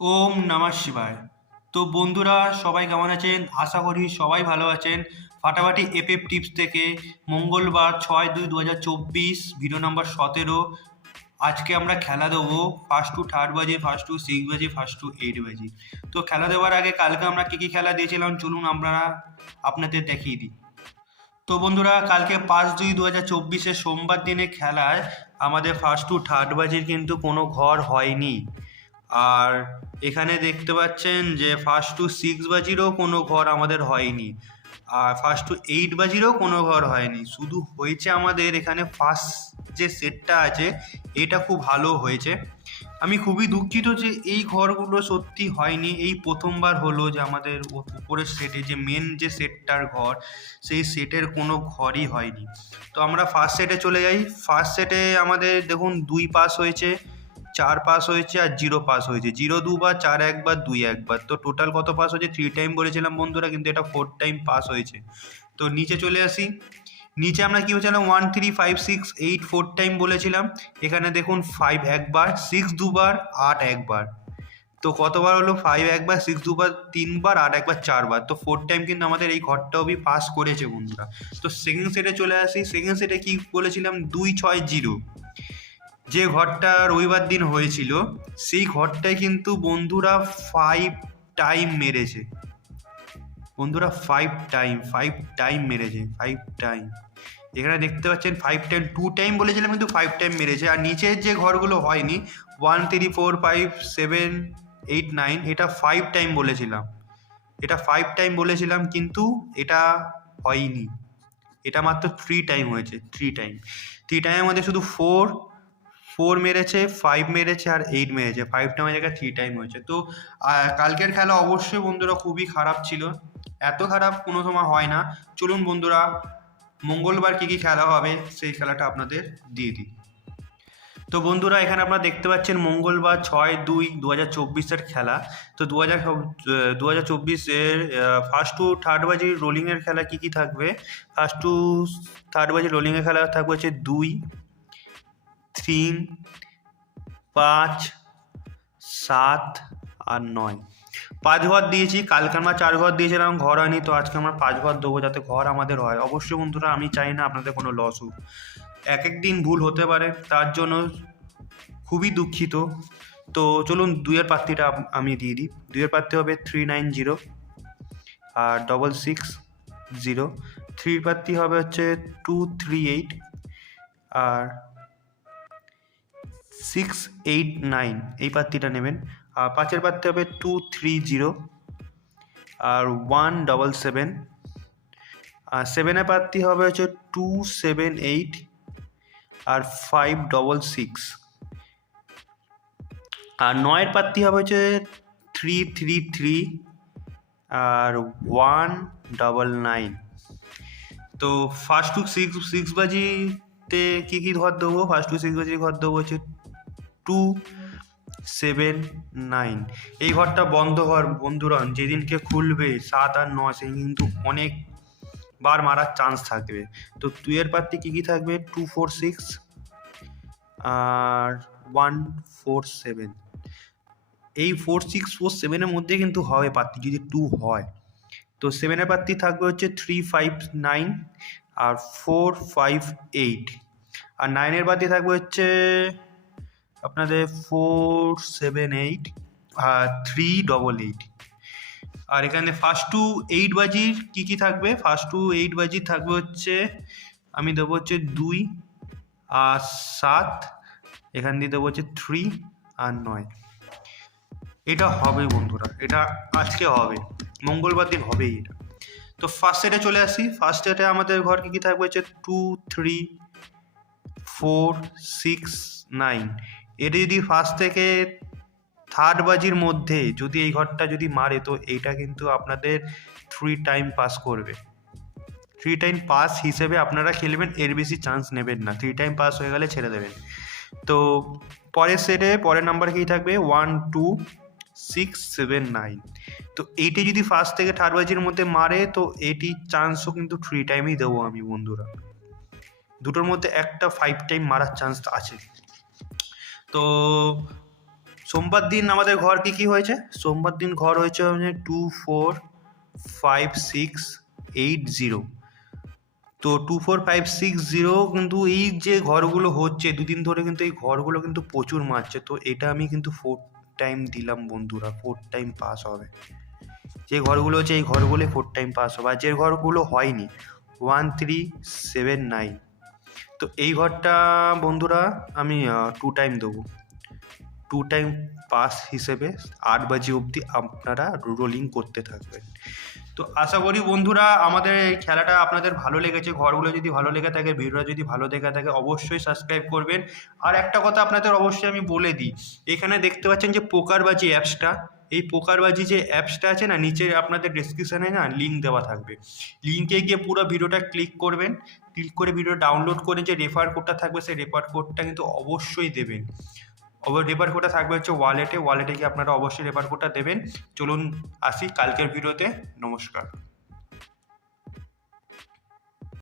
ওম নমঃ শিবায়। তো বন্ধুরা, সবাই কেমন আছেন? আশা করি সবাই ভালো আছেন। ফাটাফাটি এফএফ টিপস থেকে মঙ্গলবার 6/2/2024, ভিডিও নাম্বার 17। আজকে আমরা খেলা দেবো ফার্স্ট টু থার্ড বাজি, ফার্স্ট টু সিক্স বাজি, ফার্স্ট টু এইট বাজি। তো খেলা দেওয়ার আগে কালকে আমরা কী কী খেলা দিয়েছিলাম চলুন আমরা আপনাদের দেখিয়ে দিই। তো বন্ধুরা, কালকে 5/2/2024 সোমবার দিনে খেলায় আমাদের ফার্স্ট টু থার্ড বাজির কিন্তু কোনো ঘর হয়নি। আর এখানে দেখতে পাচ্ছেন যে ফার্স্ট টু সিক্স বাজিরও কোনো ঘর আমাদের হয়নি, আর ফার্স্ট টু এইট বাজিরও কোনো ঘর হয়নি। শুধু হয়েছে আমাদের এখানে ফার্স্ট যে সেটটা আছে এটা খুব ভালো হয়েছে। আমি খুবই দুঃখিত যে এই ঘরগুলো সত্যি হয়নি। এই প্রথমবার হলো যে আমাদের উপরের সেটে যে মেন যে সেটটার ঘর, সেই সেটের কোনো ঘরই হয়নি। তো আমরা ফার্স্ট সেটে চলে যাই। ফার্স্ট সেটে আমাদের দেখুন 2 পাস হয়েছে, 4 পাস হয়েছে আর 0 পাস হয়েছে। 0 দুবার, 4 একবার, 2 একবার। তো টোটাল কত পাস হয়েছে? 3 টাইম বলেছিলাম বন্ধুরা, কিন্তু এটা 4 টাইম পাস হয়েছে। তো নিচে চলে আসি। নিচে আমরা কি বলেছিলাম? 1 3 5 6 8 4 টাইম বলেছিলাম। এখানে দেখুন 5 একবার, 6 দুবার, 8 একবার। তো কতবার হলো? 5 একবার, 6 দুবার, 3 বার, 8 একবার, 4 বার। তো 4 টাইম কিন্তু আমাদের এই ঘরটা অবধি পাস করেছে বন্ধুরা। তো সেকেন্ড সেটে চলে আসি। সেকেন্ড সেটে কি বলেছিলাম? 2 6 0। যে ঘরটা রবিবার দিন হয়েছিল সেই ঘরটায় কিন্তু বন্ধুরা 5 টাইম মেরেছে। বন্ধুরা 5 টাইম মেরেছে, 5 টাইম। এখানে দেখতে পাচ্ছেন 5 টাইম, 2 টাইম বলেছিলাম কিন্তু 5 টাইম মেরেছে। আর নিচের যে ঘরগুলো হয়নি 1 3 4 5 7 8 9, এটা 5 টাইম বলেছিলাম। এটা 5 টাইম বলেছিলাম কিন্তু এটা হয়নি। এটা মাত্র 3 টাইম হয়েছে, 3 টাইম। 3 টাইমের মধ্যে শুধু 4 মেরেছে, 5 মেরেছে আর 8 মেরেছে। 5 টাইমের জায়গায় 3 টাইম হয়েছে। তো কালকের খেলা অবশ্যই বন্ধুরা খুবই খারাপ ছিল। এত খারাপ কোনো সময় হয় না। চলুন বন্ধুরা, মঙ্গলবার কী কী খেলা হবে সেই খেলাটা আপনাদের দিয়ে দিই। তো বন্ধুরা, এখানে আপনারা দেখতে পাচ্ছেন মঙ্গলবার 6/2/2024 খেলা। তো 2024 ফার্স্ট টু থার্ড বাজি রোলিংয়ের খেলা কী কী থাকবে? ফার্স্ট টু থার্ড বাজি রোলিংয়ের খেলা থাকবে হচ্ছে 2 3 5 7 আর 9। 5 ঘর দিয়েছি। কালকে আমরা 4 ঘর দিয়েছিলাম, ঘর হয়নি। তো আজকে আমরা 5 ঘর দেবো যাতে ঘর আমাদের হয়। অবশ্যই বন্ধুরা, আমি চাই না আপনাদের কোনো লস হোক। এক এক দিন ভুল হতে পারে, তার জন্য খুবই দুঃখিত। তো চলুন 2-এর প্রার্থীটা আমি দিয়ে দিই। 2-এর প্রার্থী হবে 390 আর 660। 3 প্রার্থী হবে হচ্ছে 238 আর 689, এই প্রার্থীটা নেবেন। আর 5-এর প্রার্থী হবে 230 আর 177। আর 7-এর প্রার্থী হবে হচ্ছে 278 আর 566। আর 9-এর প্রার্থী হবে হচ্ছে 333 আর 199। তো ফার্স্ট টু সিক্স বাজিতে কী কী ঘর দেবো? ফার্স্ট টু সিক্স বাজির ঘর দেবো হচ্ছে 279। এই ঘরটা বন্ধ ঘর বন্ধুরা, যেদিনকে খুলবে 7 আর 9 সেই কিন্তু অনেক বার মারার চান্স থাকবে। তো 2-এর প্রার্থী কী কী থাকবে? 246 আর 147। এই 4647-এর মধ্যে কিন্তু হবে প্রার্থী, যদি 2 হয়। তো 7-এর প্রার্থী থাকবে হচ্ছে 359 আর 458। আর 9-এর প্রার্থী থাকবে হচ্ছে আপনাদের 478 আর 388। আর এখানে ফার্স্ট টু এইট বাজির কী কী থাকবে? ফার্স্ট টু এইট বাজির থাকবে হচ্ছে, আমি দেবো হচ্ছে 2 আর 7। এখান দিয়ে দেবো হচ্ছে 3 আর 9। এটা হবে বন্ধুরা, এটা আজকে হবে, মঙ্গলবার দিন হবেই এটা। তো ফার্স্ট সেটে চলে আসি। ফার্স্ট সেটে আমাদের ঘর কী কী থাকবে হচ্ছে 2 3 4 6 9। এটা যদি ফার্স্ট থেকে থার্ড বাজির মধ্যে যদি এই ঘরটা যদি মারে, তো এইটা কিন্তু আপনাদের 3 টাইম পাস করবে। 3 টাইম পাস হিসেবে আপনারা খেলবেন, এর বেশি চান্স নেবেন না। 3 টাইম পাস হয়ে গেলে ছেড়ে দেবেন। তো পরের সেটে পরের নাম্বার কী থাকবে? 1 2 6 7 9। তো এইটি যদি ফার্স্ট থেকে থার্ড বাজির মধ্যে মারে, তো এটির চান্সও কিন্তু 3 টাইমই দেবো আমি বন্ধুরা। দুটোর মধ্যে একটা 5 টাইম মারার চান্স আছে। তো সোমবার দিন আমাদের ঘর কি হয়েছে? সোমবার দিন ঘর হয়েছে 2 4 5 6 8 0। তো 2 4 5 6 0, কিন্তু এই যে ঘরগুলো হচ্ছে দুদিন ধরে, কিন্তু এই ঘরগুলো কিন্তু প্রচুর মারছে। তো এটা আমি কিন্তু 4 টাইম দিলাম বন্ধুরা, 4 টাইম পাস হবে। যে ঘরগুলো হচ্ছে এই ঘরগুলো 4 টাইম পাস হবে, আর যে ঘরগুলো হয়নি 1 3 7 9, তো এই ঘরটা বন্ধুরা আমি 2 টাইম দেবো। 2 টাইম পাস হিসেবে 8 বাজে অবধি আপনারা রোলিং করতে থাকবেন। তো আশা করি বন্ধুরা আমাদের এই খেলাটা আপনাদের ভালো লেগেছে। ঘরগুলো যদি ভালো লেগে থাকে, ভিডিওটা যদি ভালো লেগে থাকে, অবশ্যই সাবস্ক্রাইব করবেন। আর একটা কথা আপনাদের অবশ্যই আমি বলে দিই, এখানে দেখতে পাচ্ছেন যে পোকারবাজি অ্যাপসটা, এই পোকারবাজি যে অ্যাপসটা আছে না, নিচে আপনাদের ডেসক্রিপশানে না লিঙ্ক দেওয়া থাকবে। লিঙ্কে গিয়ে পুরো ভিডিওটা ক্লিক করবেন, ক্লিক করে ভিডিও ডাউনলোড করে যে রেফার কোডটা থাকবে সেই রেফার কোডটা কিন্তু অবশ্যই দেবেন। রেফার কোডটা থাকবে হচ্ছে ওয়ালেটে গিয়ে আপনারা অবশ্যই রেফার কোডটা দেবেন। চলুন আসি কালকের ভিডিওতে। নমস্কার।